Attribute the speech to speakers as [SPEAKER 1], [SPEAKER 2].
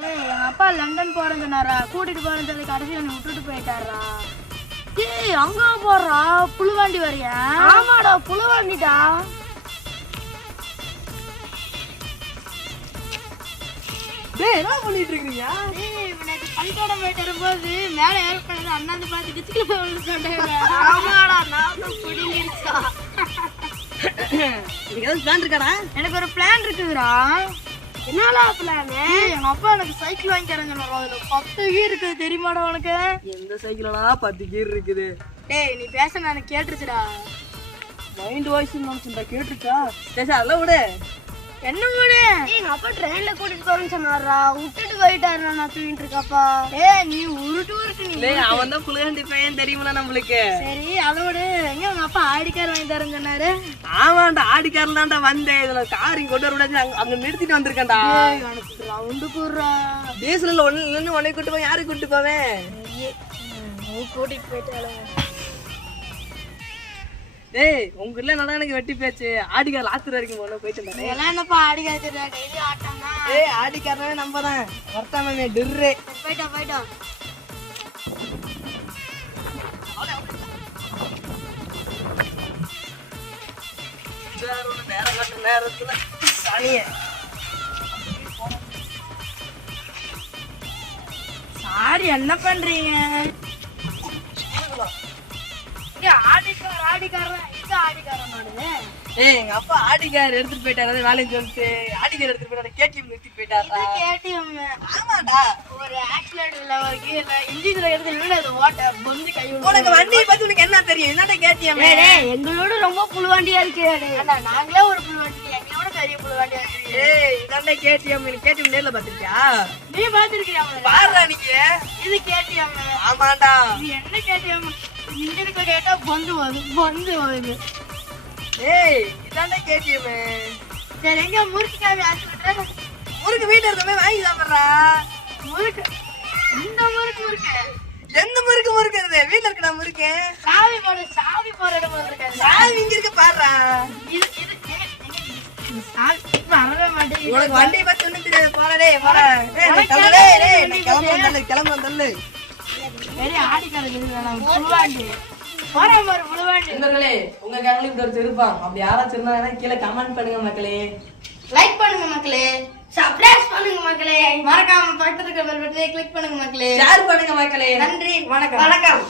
[SPEAKER 1] ஏய் எங்க அப்பா லண்டன் போறேன்னு சொன்னாரா? கூட்டிட்டு போறேன்னு சொல்லி கடைசியில் என்னை விட்டுட்டு போயிட்டாரா? ஏய் அங்க போறா? புழுவாண்டி வரியா? ஆமாடா புழுவாண்டிடா.
[SPEAKER 2] டேய் என்ன பண்ணிட்டு இருக்கீங்க
[SPEAKER 1] ஏய் நேற்று பள்ளிக்கூடம் போயிட்டு வரும்போது மேலே ஏற்பட்டது அண்ணாந்து பார்த்து டிச்சுக்கு போய் சொன்னாங்க ஆமாடா நான்
[SPEAKER 2] ஏதாவது பிளான் இருக்காடா?
[SPEAKER 1] எனக்கு ஒரு பிளான் இருக்குதுடா. என்னடா பிளான் எங்க அப்பா எனக்கு சைக்கிள் வாங்கி தரேன் சொன்னாரா? அதுல பத்து கீர் இருக்குது தெரியுமாடா உனக்கு?
[SPEAKER 2] எந்த சைக்கிளடா? பத்து கீர் இருக்குது.
[SPEAKER 1] டேய் நீ பேச எனக்கு கேட்டுருச்சுடா.
[SPEAKER 2] மைண்ட் வாய்ஸ் நினைச்சுடா கேட்டுச்சா சரி அதெல்லாம் விடு.
[SPEAKER 1] என்ன மூடு எங்க அப்பா ட்ரெயின்ல கூட்டிட்டு போறேன்னு சொன்னாரா? விட்டுட்டு போயிட்டாரு நான் தூங்கிட்டு இருக்கப்பா. ஏய் நீ உருட்டு
[SPEAKER 2] தான் புழுகண்டி பையன் தெரியுமில நம்மளுக்கு.
[SPEAKER 1] சரி அதோட எங்க உங்க அப்பா ஆடிக்கார் வாங்கி தரேன்னு சொன்னாரு?
[SPEAKER 2] ஆமாண்டா ஆடிக்காரன் தான்டா வந்தேன். இதுல கார் இங்க கொண்டு வர அங்க அங்க நிறுத்திட்டு வந்திருக்கேன்டா.
[SPEAKER 1] ஏய், ரவுண்டு கூடுறா
[SPEAKER 2] டீசல்ல ஒண்ணு இல்லைன்னு உன்னை கூட்டு போய் யாரை கூட்டு போவேன்?
[SPEAKER 1] நீ கூட்டிட்டு போயிட்டாலும்
[SPEAKER 2] டேய் உங்க இல்ல நல்லா எனக்கு வெட்டி பேச்சு? ஆடிக்கார ஆத்துற வரைக்கும் போன போயிட்டு இருந்தேன்
[SPEAKER 1] இதெல்லாம் என்னப்பா ஆடிக்கார் டெய்லி ஆட்டம் தான்
[SPEAKER 2] ஏய் ஆடிக்காரனே நம்பதான். வர்த்தாமே டிர்ரே.
[SPEAKER 1] போயிட்டோம் போயிட்டோம்.
[SPEAKER 2] நேரம் கட்ட நேரத்துல சனிய.
[SPEAKER 1] சாரி என்ன பண்றீங்க?
[SPEAKER 2] ஏய் எங்க அப்பா ஆடிக்கார் எடுத்துட்டு போயிட்டாரு. வேலைன்னு சொல்லிட்டு ஆடிக்கார் எடுத்துட்டு போயிட்டாரு. கேடிஎம் நிறுத்திட்டு போயிட்டாரா?
[SPEAKER 1] கேடிஎம்.
[SPEAKER 2] ஆமாடா.
[SPEAKER 1] ஒரு ஆக்சிடென்ட்ல ஒரு கீழ இன்ஜின்ல எடுத்து விட அது ஓட்ட பொந்து கை விழுந்து.
[SPEAKER 2] உனக்கு வண்டியை பத்தி உனக்கு என்ன தெரியும்? என்னடா கேடிஎம்?
[SPEAKER 1] எங்களோட ரொம்ப புழுவாண்டியா இருக்கு. நாங்களே ஒரு புழுவாண்டி எங்களோட பெரிய புழுவாண்டியா இருக்கு.
[SPEAKER 2] ஏய் இதாண்டா கேடிஎம். நீ கேடிஎம் நேர்ல பாத்திருக்கியா
[SPEAKER 1] நீ பாத்துருக்கியா?
[SPEAKER 2] பாருடா நீங்க
[SPEAKER 1] இது கேடிஎம்.
[SPEAKER 2] ஆமாண்டா
[SPEAKER 1] இது என்ன கேடிஎம்? இன்ஜினுக்கு கேட்டா பொந்து வருது பொந்து வருது
[SPEAKER 2] ஏய் இதாண்டா கேடிஎம்.
[SPEAKER 1] சரி எங்க முறுக்கு காமி ஆச்சு
[SPEAKER 2] முறுக்கு வீட்டுல வாங்கி சாப்பிடுறா.
[SPEAKER 1] முறுக்கு இந்த முறுக்கு முறுக்கு.
[SPEAKER 2] எந்த முறுக்கு முறுக்கு இருக்குது வீட்டுல இருக்கடா முறுக்கு.
[SPEAKER 1] சாவி போட சாவி போற இடம் இருக்காது
[SPEAKER 2] சாவி இங்க இருக்கு உனக்கு வண்டியை பத்தி ஒண்ணும் தெரியாது. டேய் நீ கிளம்பு தள்ளு கிளம்பு தள்ளு நண்பர்களே உங்க கேங்ல இப்படி ஒருத்தர் இருப்பான் அப்படி யாராச்சும் இருந்தாங்கன்னா கீழே கமெண்ட் பண்ணுங்க மக்களே.
[SPEAKER 1] லைக் பண்ணுங்க மக்களே. சப்ஸ்கிரைப் பண்ணுங்க மக்களே. மறக்காம பக்கத்துல இருக்க பெல் பட்டனை கிளிக் பண்ணுங்க மக்களே.
[SPEAKER 2] ஷேர் பண்ணுங்க மக்களே.
[SPEAKER 1] நன்றி. வணக்கம். வணக்கம்.